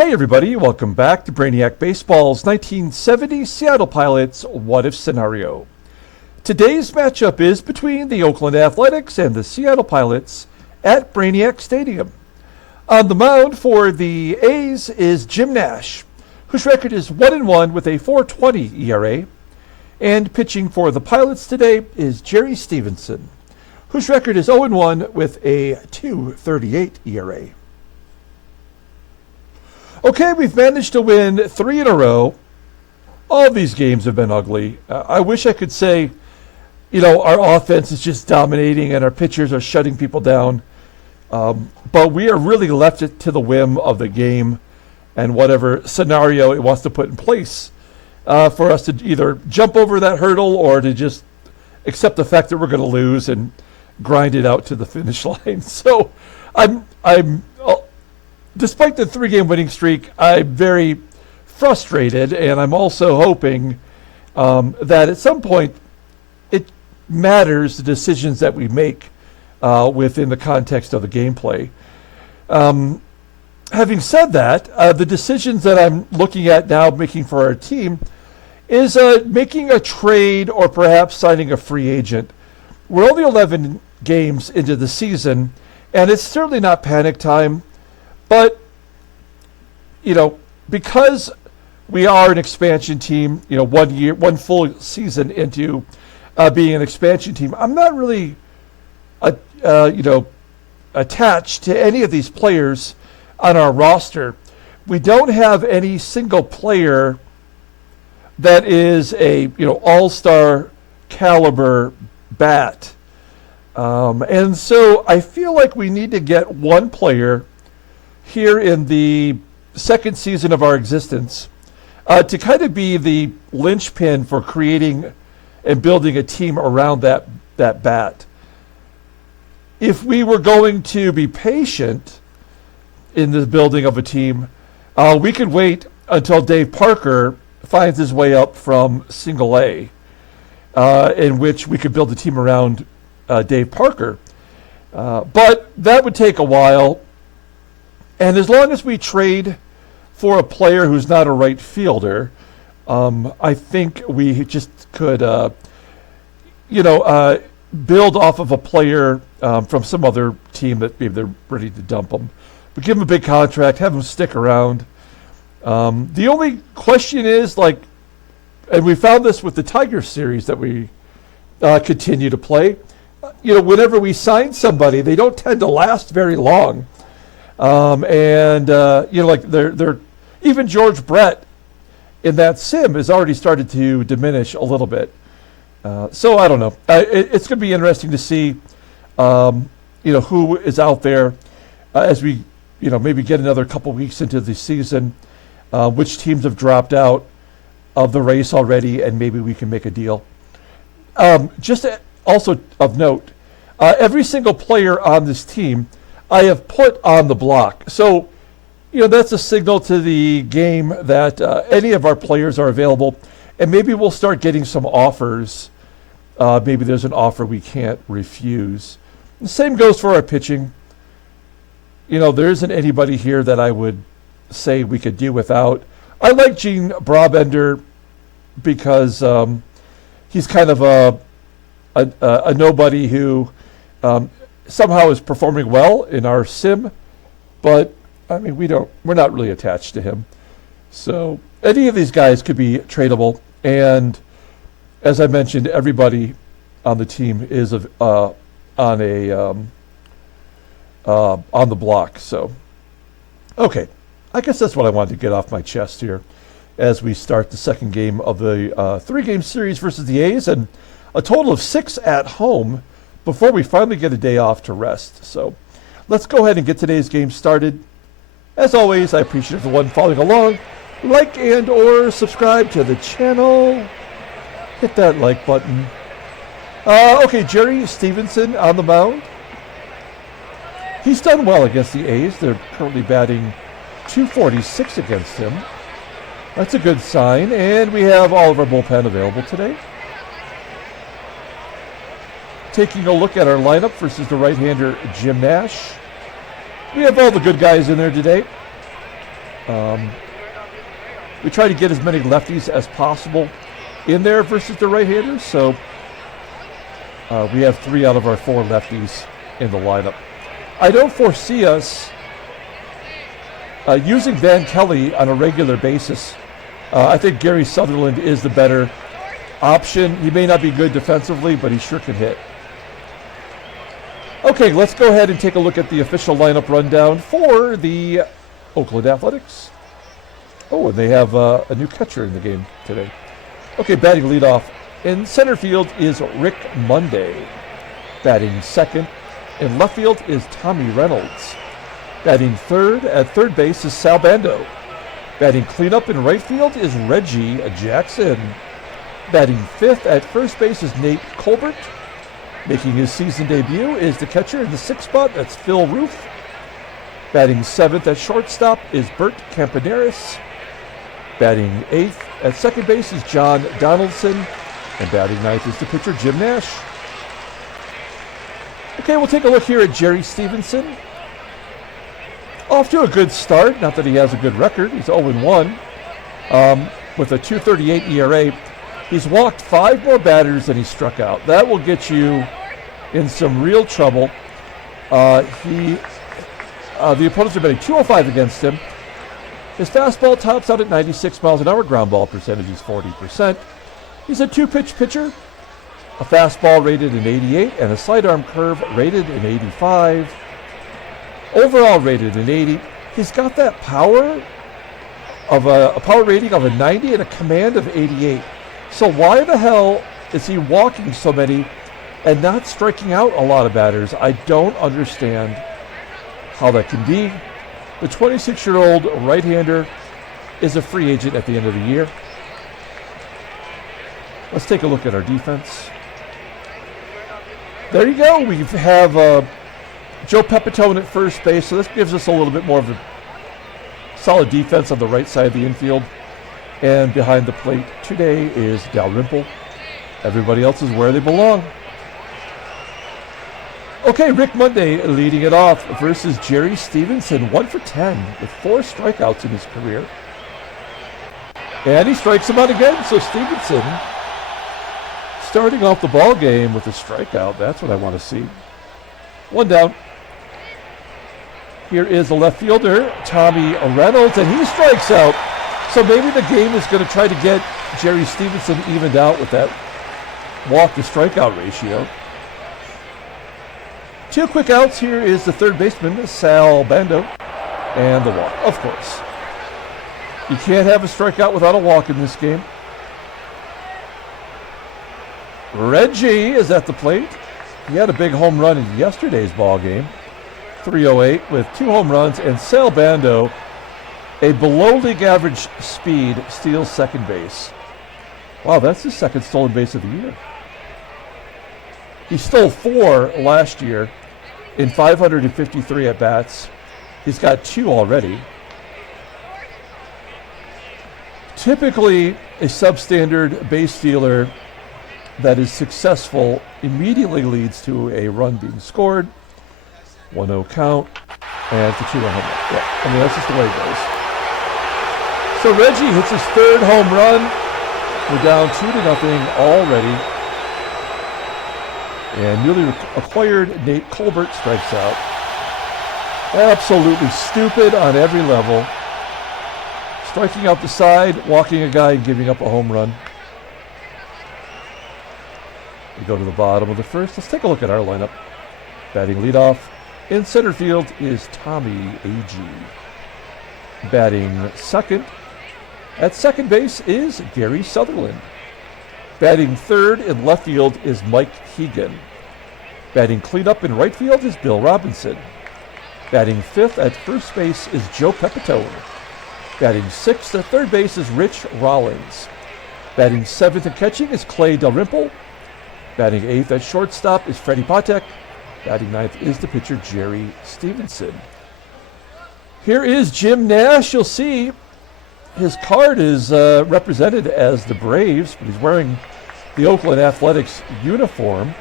Hey everybody, welcome back to Brainiac Baseball's 1970 Seattle Pilots What If Scenario. Today's matchup is between the Oakland Athletics and the Seattle Pilots at Brainiac Stadium. On the mound for the A's is Jim Nash, whose record is 1-1 with a 4.20 ERA. And pitching for the Pilots today is Jerry Stephenson, whose record is 0-1 with a 2.38 ERA. Okay, we've managed to win 3 in a row. All of these games have been ugly. I wish I could say, our offense is just dominating and our pitchers are shutting people down. But we are really left it to the whim of the game and whatever scenario it wants to put in place for us to either jump over that hurdle or to just accept the fact that we're going to lose and grind it out to the finish line. So I'm despite the 3-game winning streak, I'm very frustrated, and I'm also hoping that at some point it matters the decisions that we make within the context of the gameplay. Having said that, the decisions that I'm looking at now making for our team is making a trade or perhaps signing a free agent. We're only 11 games into the season, and it's certainly not panic time. But, because we are an expansion team, 1 full season into being an expansion team, I'm not really, attached to any of these players on our roster. We don't have any single player that is a, all-star caliber bat. And so I feel like we need to get one player here in the second season of our existence to kind of be the linchpin for creating and building a team around that bat. If we were going to be patient in the building of a team, we could wait until Dave Parker finds his way up from single A, in which we could build a team around Dave Parker. But that would take a while. And as long as we trade for a player who's not a right fielder, I think we just could, build off of a player from some other team that maybe they're ready to dump him. But give him a big contract, have him stick around. The only question is, and we found this with the Tiger series that we continue to play, whenever we sign somebody, they don't tend to last very long. They're even George Brett in that sim has already started to diminish a little bit. So I don't know. It's going to be interesting to see, who is out there as we, maybe get another couple weeks into the season, which teams have dropped out of the race already, and maybe we can make a deal. Just also of note, every single player on this team I have put on the block. So, that's a signal to the game that any of our players are available, and maybe we'll start getting some offers. Maybe there's an offer we can't refuse. The same goes for our pitching. There isn't anybody here that I would say we could do without. I like Gene Brabender because he's kind of a nobody who somehow is performing well in our sim, but we're not really attached to him. So any of these guys could be tradable, and as I mentioned, everybody on the team is on the block. So okay, I guess that's what I wanted to get off my chest here as we start the second game of the 3-game series versus the A's, and a total of 6 at home before we finally get a day off to rest. So let's go ahead and get today's game started. As always, I appreciate everyone following along. Like and or subscribe to the channel. Hit that like button. Okay, Jerry Stephenson on the mound. He's done well against the A's. They're currently batting .246 against him. That's a good sign. And we have all of our bullpen available today. Taking a look at our lineup versus the right-hander Jim Nash. We have all the good guys in there today. We try to get as many lefties as possible in there versus the right-handers, so we have 3 out of our 4 lefties in the lineup. I don't foresee us using Van Kelly on a regular basis. I think Gary Sutherland is the better option. He may not be good defensively, but he sure can hit. Okay, let's go ahead and take a look at the official lineup rundown for the Oakland Athletics. Oh, and they have a new catcher in the game today. Okay, batting leadoff in center field is Rick Monday. Batting second in left field is Tommie Reynolds. Batting third at third base is Sal Bando. Batting cleanup in right field is Reggie Jackson. Batting fifth at first base is Nate Colbert. Making his season debut is the catcher in the 6th spot, that's Phil Roof. Batting 7th at shortstop is Bert Campaneris. Batting 8th at second base is John Donaldson. And batting 9th is the pitcher Jim Nash. Okay, we'll take a look here at Jerry Stephenson. Off to a good start, not that he has a good record. He's 0-1 with a 2.38 ERA. He's walked 5 more batters than he struck out. That will get you in some real trouble. The opponents are betting 205 against him. His fastball tops out at 96 miles an hour. Ground ball percentage is 40%. He's a 2-pitch pitcher. A fastball rated in 88 and a sidearm curve rated in 85. Overall rated in 80. He's got that power of a power rating of a 90 and a command of 88. So why the hell is he walking so many and not striking out a lot of batters? I don't understand how that can be. The 26-year-old right-hander is a free agent at the end of the year. Let's take a look at our defense. There you go. We have Joe PEPITONE at first base, so this gives us a little bit more of a solid defense on the right side of the infield. And behind the plate today is Dalrymple. Everybody else is where they belong. Okay, Rick Monday leading it off versus Jerry Stephenson, 1 for 10 with 4 strikeouts in his career. And he strikes him out again, so Stephenson starting off the ball game with a strikeout. That's what I want to see. 1 down. Here is the left fielder, Tommie Reynolds, and he strikes out. So maybe the game is going to try to get Jerry Stephenson evened out with that walk-to-strikeout ratio. 2 quick outs. Here is the third baseman, Sal Bando, and the walk, of course. You can't have a strikeout without a walk in this game. Reggie is at the plate. He had a big home run in yesterday's ball game, 308 with 2 home runs, and Sal Bando, a below-league average speed, steals second base. Wow, that's his second stolen base of the year. He stole 4 last year in 553 at-bats. He's got 2 already. Typically, a substandard base stealer that is successful immediately leads to a run being scored. 1-0 count, and it's a 2-run home run. Yeah, I mean, that's just the way it goes. So Reggie hits his 3rd home run. We're down 2-0 already. And newly acquired Nate Colbert strikes out. Absolutely stupid on every level. Striking out the side, walking a guy, and giving up a home run. We go to the bottom of the first. Let's take a look at our lineup. Batting leadoff in center field is Tommie AGEE. Batting second at second base is Gary Sutherland. Batting third in left field is Mike HEGAN. Batting cleanup in right field is Bill Robinson. Batting fifth at first base is Joe PEPITONE. Batting sixth at third base is Rich Rollins. Batting seventh and catching is Clay Dalrymple. Batting eighth at shortstop is Freddie PATEK. Batting ninth is the pitcher Jerry Stephenson. Here is Jim Nash. You'll see his card is represented as the Braves, but he's wearing the Oakland Athletics uniform.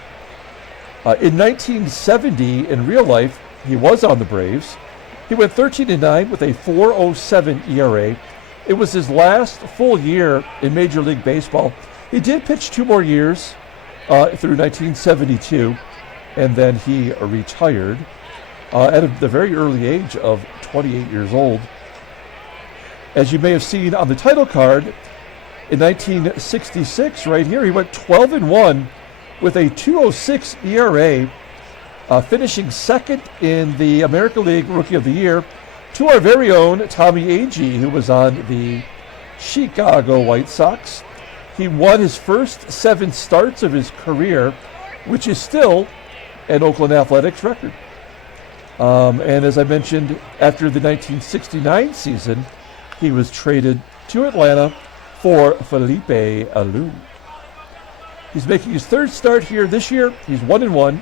In 1970, in real life, he was on the Braves. He went 13-9 with a 4.07 ERA. It was his last full year in Major League Baseball. He did pitch 2 more years through 1972, and then he retired at the very early age of 28 years old. As you may have seen on the title card, in 1966, right here, he went 12-1 with a 2.06 ERA, finishing second in the American League Rookie of the Year to our very own Tommie AGEE, who was on the Chicago White Sox. He won his first 7 starts of his career, which is still an Oakland Athletics record. And as I mentioned, after the 1969 season, he was traded to Atlanta for Felipe Alou. He's making his 3rd start here this year. He's 1-1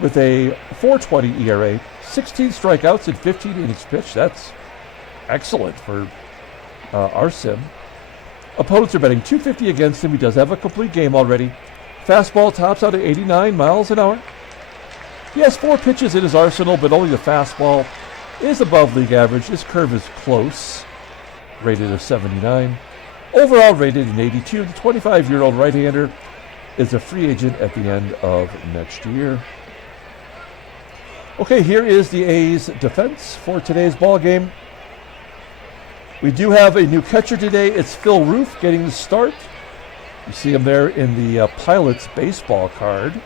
with a 4.20 ERA, 16 strikeouts in 15 innings pitched. That's excellent for our sim. Opponents are betting $250 against him. He does have a complete game already. Fastball tops out at 89 miles an hour. He has 4 pitches in his arsenal, but only the fastball is above league average. His curve is close, rated a 79. Overall rated an 82. The 25-year-old right-hander is a free agent at the end of next year. Okay, here is the A's defense for today's ball game. We do have a new catcher today. It's Phil Roof getting the start. You see him there in the Pilots baseball card.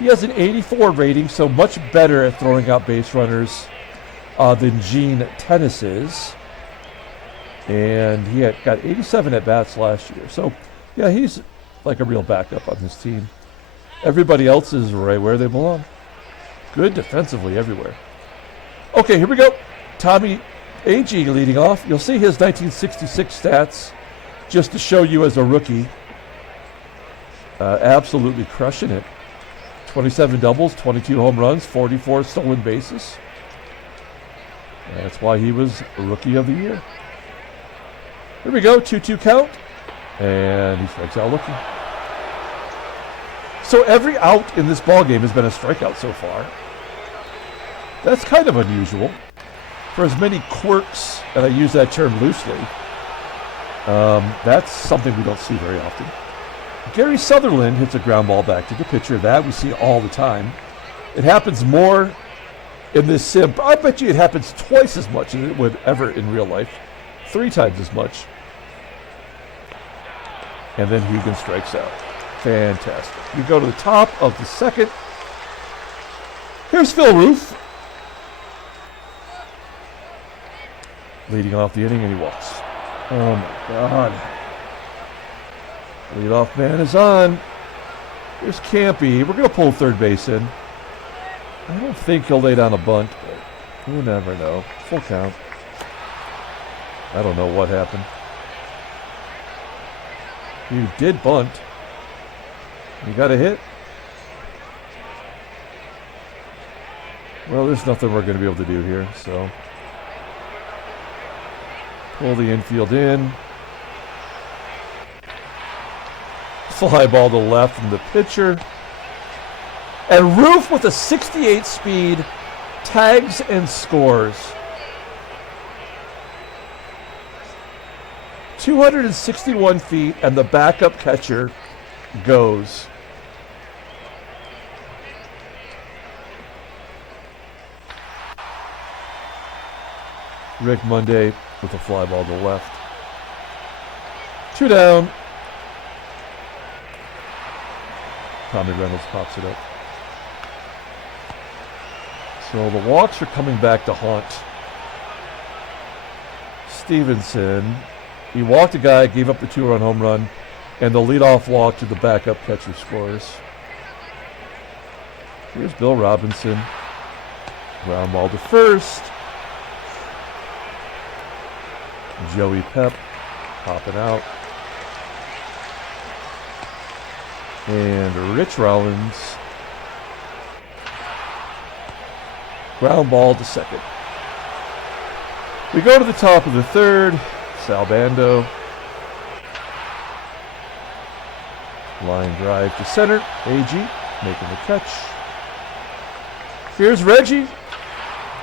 He has an 84 rating, so much better at throwing out base runners than Gene Tennis is. And he got 87 at-bats last year. So, yeah, he's like a real backup on this team. Everybody else is right where they belong. Good defensively everywhere. Okay, here we go. Tommie AGEE leading off. You'll see his 1966 stats just to show you as a rookie. Absolutely crushing it. 27 doubles, 22 home runs, 44 stolen bases. That's why he was Rookie of the Year. Here we go, 2-2 count. And he strikes out looking. So every out in this ballgame has been a strikeout so far. That's kind of unusual. For as many quirks, and I use that term loosely, that's something we don't see very often. Gary Sutherland hits a ground ball back to the pitcher. That we see all the time. It happens more in this sim. I bet you it happens twice as much as it would ever in real life. 3 times as much. And then HEGAN strikes out. Fantastic. You go to the top of the second. Here's Phil Roof. Leading off the inning, and he walks. Oh my God. Leadoff man is on. Here's Campy. We're going to pull third base in. I don't think he'll lay down a bunt, but you never know. Full count. I don't know what happened. You did bunt. You got a hit. Well, there's nothing we're going to be able to do here, so pull the infield in. Fly ball to left from the pitcher. And Roof with a 68 speed tags and scores. 261 feet, and the backup catcher goes. Rick Monday with a fly ball to left. 2 down. Tommy Reynolds pops it up. So the walks are coming back to haunt Stephenson. He walked a guy, gave up the 2-run home run, and the leadoff walk to the backup catcher scores. Here's Bill Robinson. Ground ball to first. Joey Pep popping out. And Rich Rollins. Ground ball to second. We go to the top of the third. Sal Bando. Line drive to center. AGEE making the catch. Here's Reggie.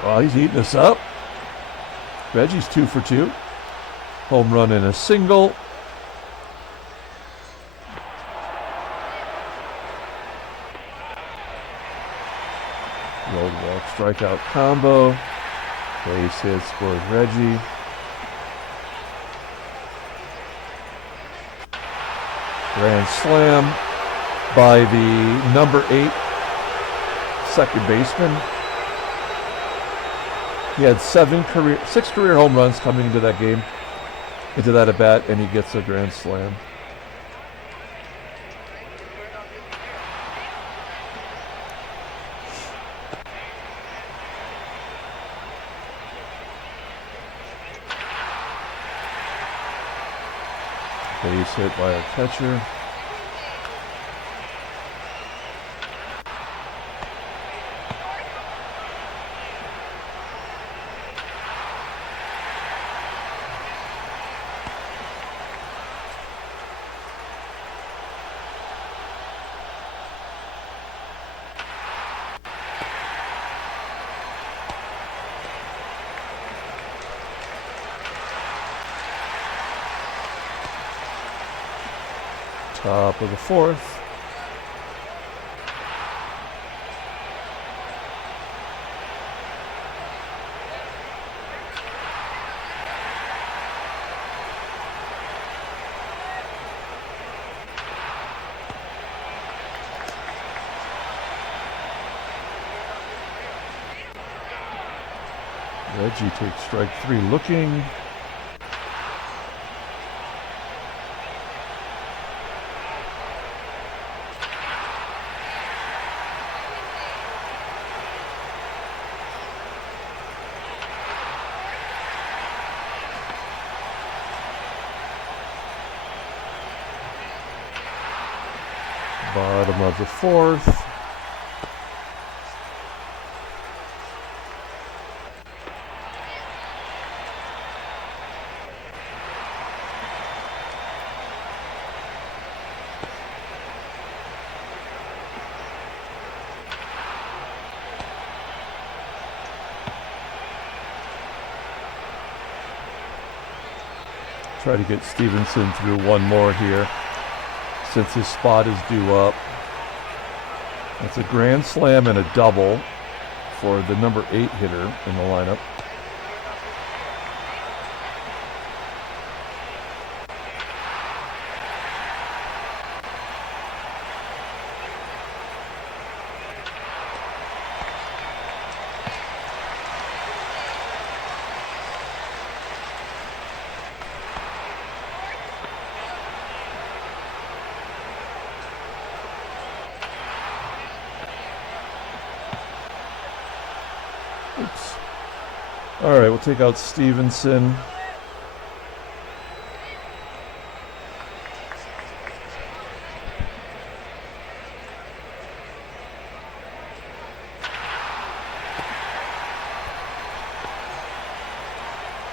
Oh, he's eating us up. Reggie's 2 for 2. Home run and a single. Road walk, strikeout combo. Base hit, scores Reggie. Grand slam by the number 8 second baseman. He had 6 career home runs coming into that game, into that at bat, and he gets a grand slam. Base hit by our catcher. Top of the 4th. Reggie takes strike 3 looking. Bottom of the 4th. Try to get Stephenson through one more here, since his spot is due up. That's a grand slam and a double for the number 8 hitter in the lineup. Oops. All right, we'll take out Stephenson.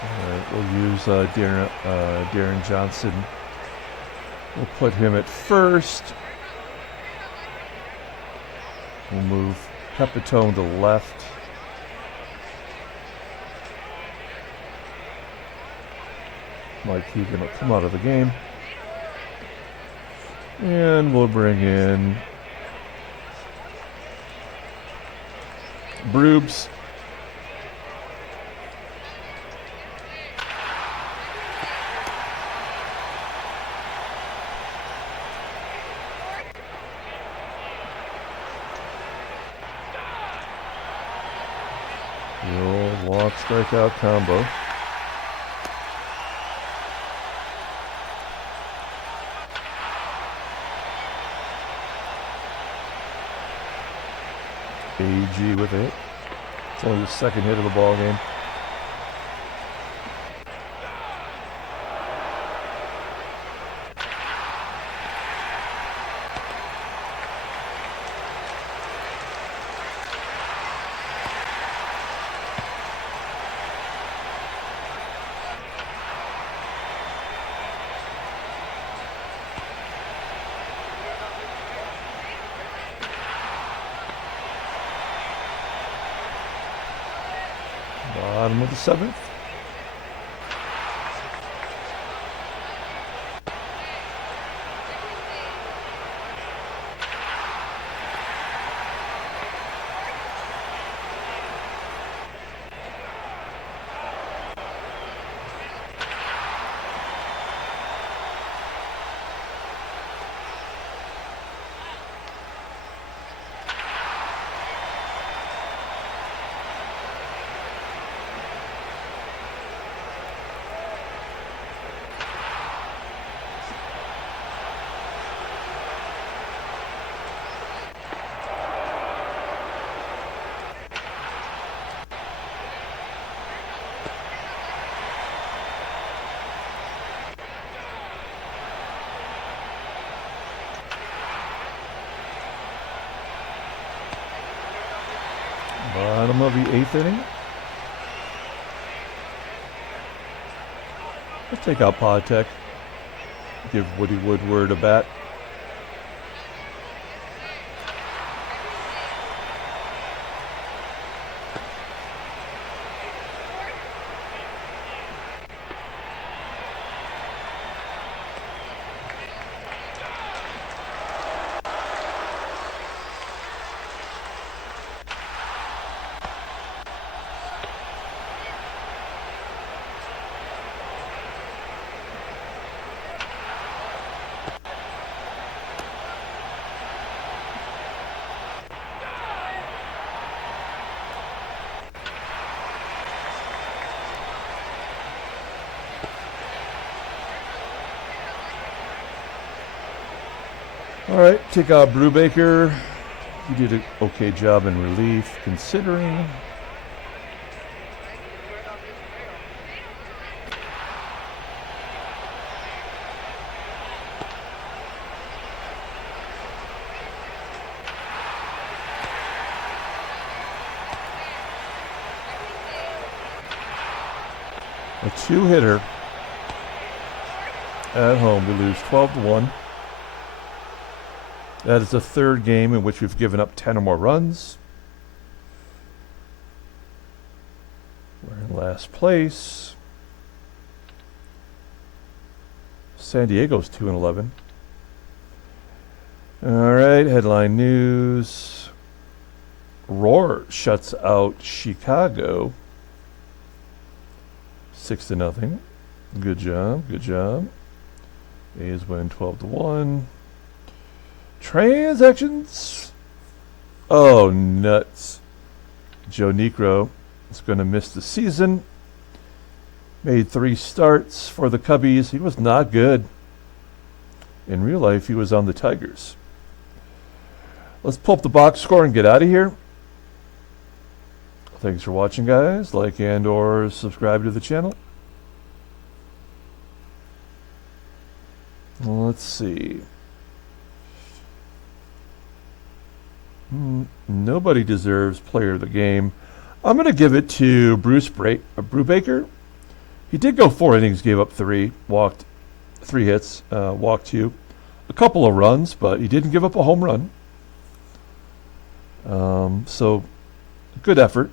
All right, we'll use Darren Johnson. We'll put him at first. We'll move PEPITONE to left. Mike HEGAN will come out of the game. And we'll bring in Brubes. The old walk strikeout combo. AGEE with a hit. It's only the second hit of the ball game. Bottom of the 7th. Bottom of the 8th inning. Let's take out PATEK. Give Woody Woodward a bat. All right, take out Brubaker. He did an okay job in relief, considering. A 2-hitter at home. We lose 12-1. That is the 3rd game in which we've given up 10 or more runs. We're in last place. San Diego's 2-11. All right, headline news. Roar shuts out Chicago 6-0. Good job, good job. A's win 12-1. Transactions. Oh, nuts. Joe Niekro is going to miss the season. Made 3 starts for the Cubbies. He was not good. In real life, he was on the Tigers. Let's pull up the box score and get out of here. Thanks for watching, guys. Like and or subscribe to the channel. Let's see. Nobody deserves player of the game. I'm going to give it to Brubaker. He did go 4 innings, gave up 3, walked 3 hits, walked 2, a couple of runs, but he didn't give up a home run. So good effort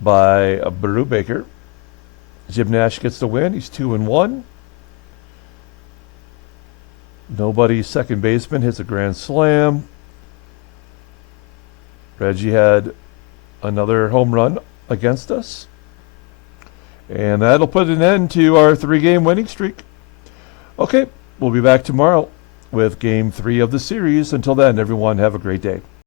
by Brubaker. Jim Nash gets the win. He's 2-1. Nobody second baseman hits a grand slam. Reggie had another home run against us. And that'll put an end to our 3-game winning streak. Okay, we'll be back tomorrow with Game 3 of the series. Until then, everyone, have a great day.